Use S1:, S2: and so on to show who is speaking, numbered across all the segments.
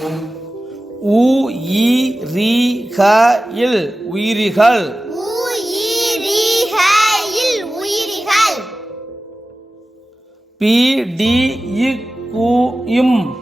S1: உ இ ரி
S2: ஹ இல் உயிரிகள்.
S1: பி டி இ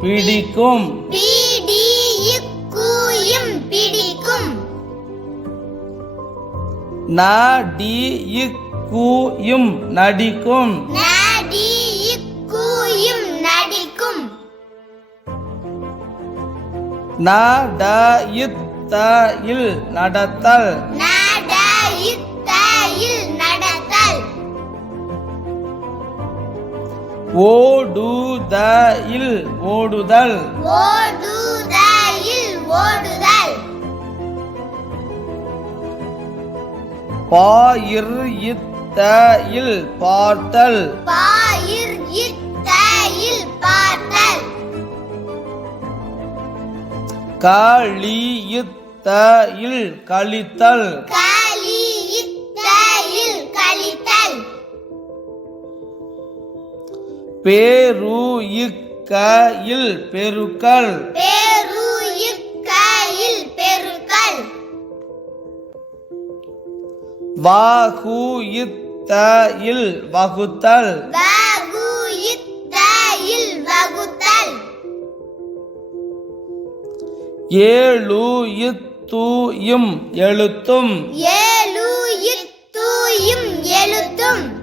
S1: பிடிக்கும். ந டி இ நடிக்கும்.
S2: ந
S1: ந ட இத் த இல் நடத்தல் ஓடுதல்.
S2: ஓடுதையில் ஓடுதல்.
S1: பாயிர் பார்த்தல்.
S2: பாயிர் இத்தையில் பார்த்தல்.
S1: இல் கழித்தல்
S2: கழித்தல்
S1: பேரு இக்க இல் பெருக்கல்.
S2: பெருயுக்கையில் பெருக்கல்.
S1: வாகு வகுத்தல். ஏழு இத்து இம் எழுத்தும்.
S2: ஏழு இத்தூயும் எழுத்தும்.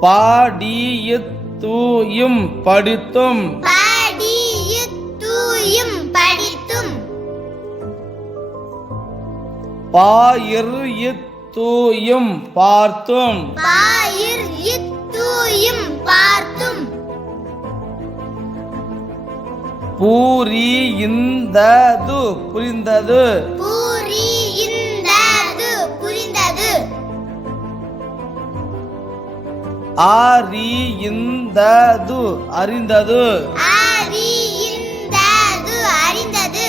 S1: பாடி இத்து இம் படித்தும்.
S2: படியுத்தூயும் படித்தும்.
S1: பாயிர் இத்து இம் பார்த்தும்.
S2: பாயிர் இத்தூயும் பார்த்தும்.
S1: பூரி இந்தது புரிந்தது
S2: பூரி இந்தது புரிந்தது.
S1: ஆரி இந்தது அறிந்தது
S2: ஆரி இந்தது அறிந்தது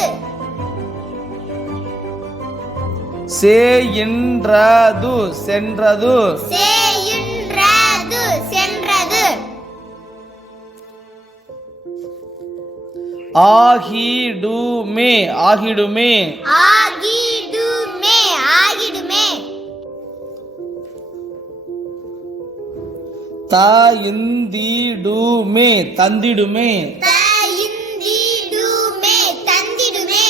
S1: சேயின்றது சென்றது.
S2: சேயின்றது
S1: ஆகிடுமே. ஆகிடுமே.
S2: ஆகிடுமே. ஆகிடுமே.
S1: தாயிந்திடுமே. தந்திடுமே.
S2: தயிந்திடுமே. தந்திடுமே.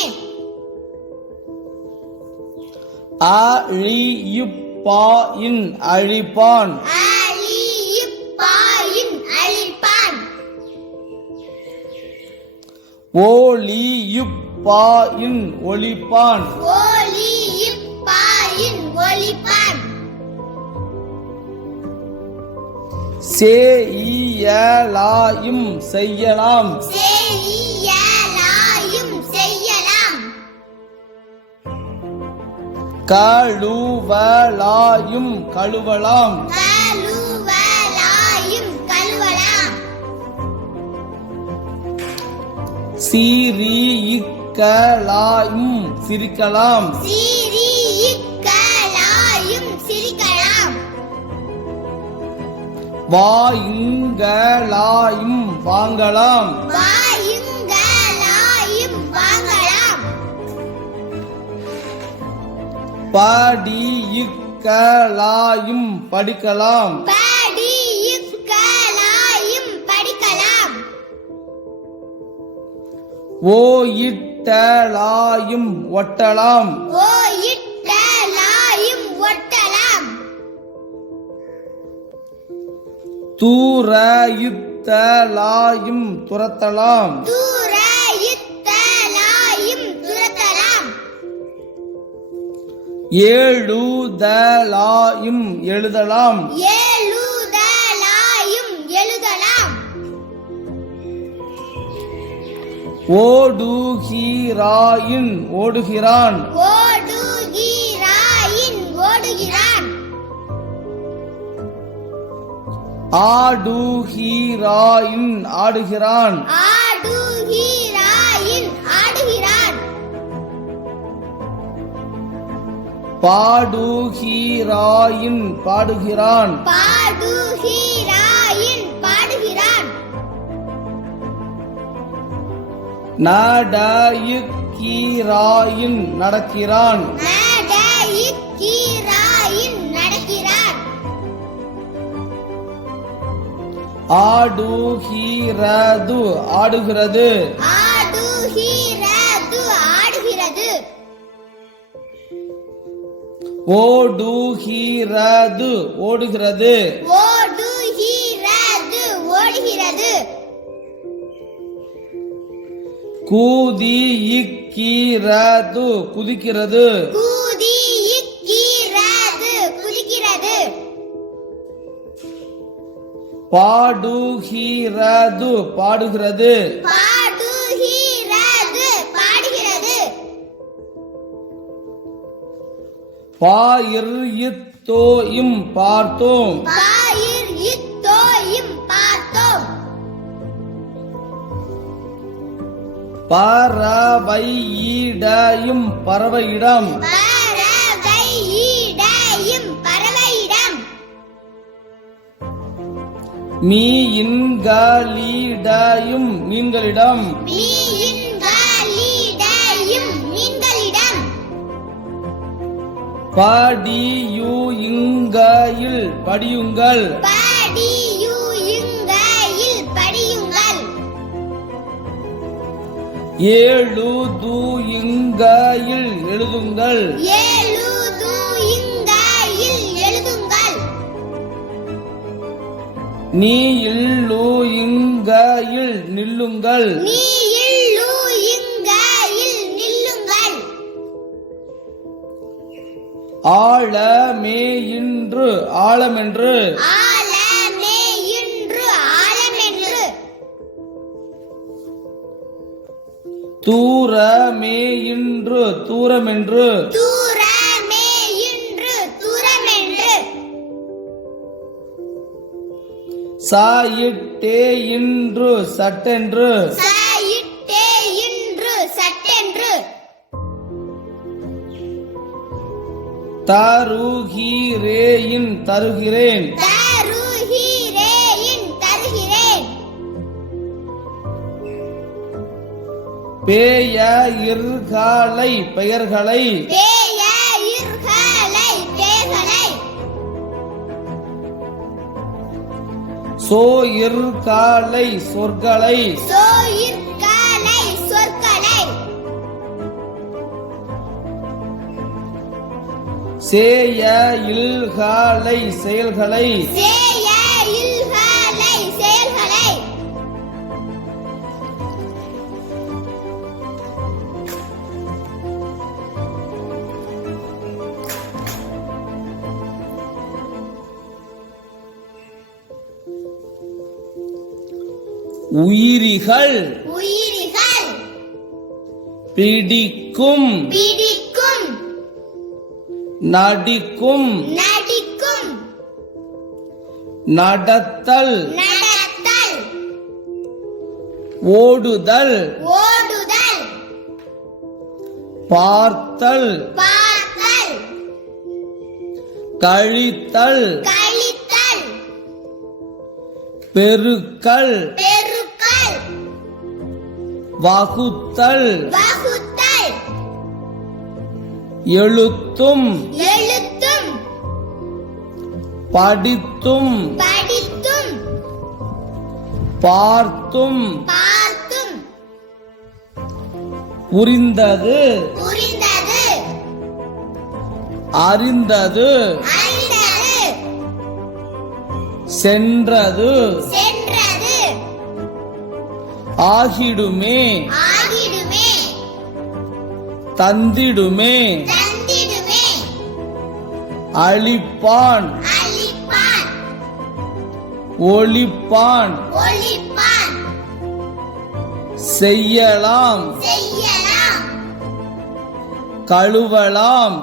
S1: அழியுப்பாயின் அழிப்பான். ஒளிப்பான்
S2: ஒளியுப்பாயின் ஒளிப்பான்
S1: சேயியலாயும் செய்யலாம்.
S2: செய்யலாயும் செய்யலாம்.
S1: கழுவலாயும் கழுவலாம்.
S2: கழுவலாயும்
S1: சிரிக்கலாம்.
S2: சிரிக்கலாம்.
S1: வாயுங்களாயும் வாங்கலாம். படியிக்கலாயும் படிக்கலாம். ஒட்டலாம்.
S2: ஓயிட்டலாயும் ஒட்டலாம்.
S1: தூரயுத்தலாயும் துரத்தலாம்.
S2: தூரயுத்தலாயும் துரத்தலாம்.
S1: ஏழுதலாயும் எழுதலாம்.
S2: எழுதலாயும்
S1: ஓடுகிறாயின் ஓடுகிறான். ஆடுகிறாயின் ஆடுகிறான். பாடுகிறாயின் பாடுகிறான்.
S2: பாடுகிறாயின்
S1: இக்கீராயின் நடக்கிறான். ஆடுகிறது. ஆடுகிறது. ஓடுகிறது ஓடுகிறது. கூதி இக்கீரது குதிக்கிறது.
S2: கூதி குதிக்கிறது.
S1: பாடுகிறது. பாடுகிறது.
S2: பாடுகிறது. பாடுகிறது.
S1: பாயிர் இத்தோ இம் பார்த்தோம்.
S2: பாயிர்
S1: பறவை ஈடையும் பறவையிடம். மீன்களிடையும் மீன்களிடம். படியு இங்கையில் படியுங்கள். ஏழு தூ இங்கையில் எழுதுங்கள்.
S2: எழுதுங்கள்.
S1: நீ இல்லு இங்கையில் நில்லுங்கள்.
S2: நீ நில்லுங்கள்.
S1: ஆழமே இன்று ஆழமென்று தூரமே இன்று தூரமென்று. சாயிட்டே இன்று சட்டென்று. தருகிறேன் தருகிறேன். பேயர்களை பெயர்களை
S2: பேயர்களை பேர்களை
S1: சோயிர்காலை சொற்களை சேய இல்காலை செயல்களை
S2: சேய
S1: உயிரிகள்
S2: உயிரிகள்
S1: பிடிக்கும்.
S2: பிடிக்கும்.
S1: நடிக்கும்.
S2: நடிக்கும்.
S1: நடத்தல்.
S2: நடத்தல்.
S1: ஓடுதல்.
S2: ஓடுதல்.
S1: பார்த்தல்.
S2: பார்த்தல்.
S1: கழித்தல்.
S2: கழித்தல்.
S1: பெருக்கல்.
S2: பெருக்கல்
S1: வகுத்தல். எழுத்தும்.
S2: எழுத்தும்.
S1: படித்தும்.
S2: படித்தும்.
S1: பார்த்தும்.
S2: பார்த்தும்.
S1: புரிந்தது.
S2: புரிந்தது.
S1: அறிந்தது.
S2: அறிந்தது.
S1: சென்றது.
S2: சென்றது.
S1: ஆகிடுமே. தந்திடுமே. அழிப்பான். ஒளிப்பான் செய்யலாம். கழுவலாம்.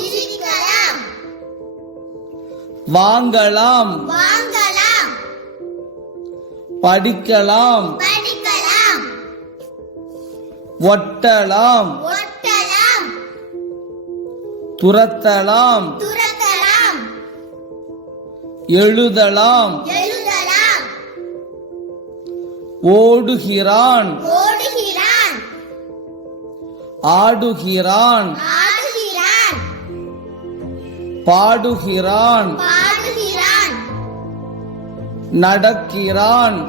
S1: சிரிக்கலாம். வாங்கலாம். படிக்கலாம். ஒட்டலாம். துரத்தலாம். எழுதலாம். ஓடுகிறான். ஆடுகிறான். பாடுகிறான்.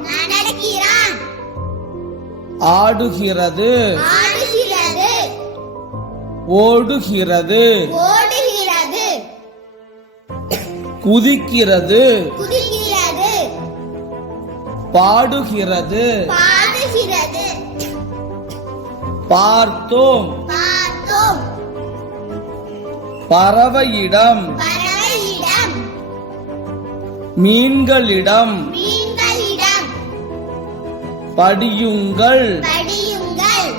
S1: நடக்கிறான். ஆடுகிறது. ஓடுகிறது. குதிக்கிறது. பாடுகிறது. பார்த்தோம். பறவையிடம். மீன்களிடம்
S2: மீன்களிடம்
S1: படியுங்கள்.
S2: படியுங்கள்.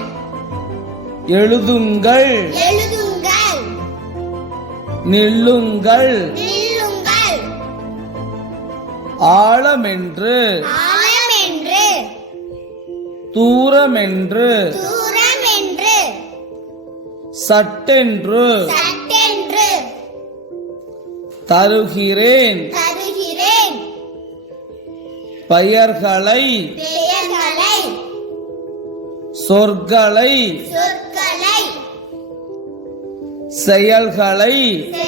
S1: எழுதுங்கள். நில்லுங்கள். ஆழமென்று. தூரமென்று. சட்டென்று.
S2: தருகிறேன்.
S1: பெயர்களை
S2: பெயர்களை
S1: சொற்களை
S2: சொற்களை
S1: செயல்களை
S2: செயல்களை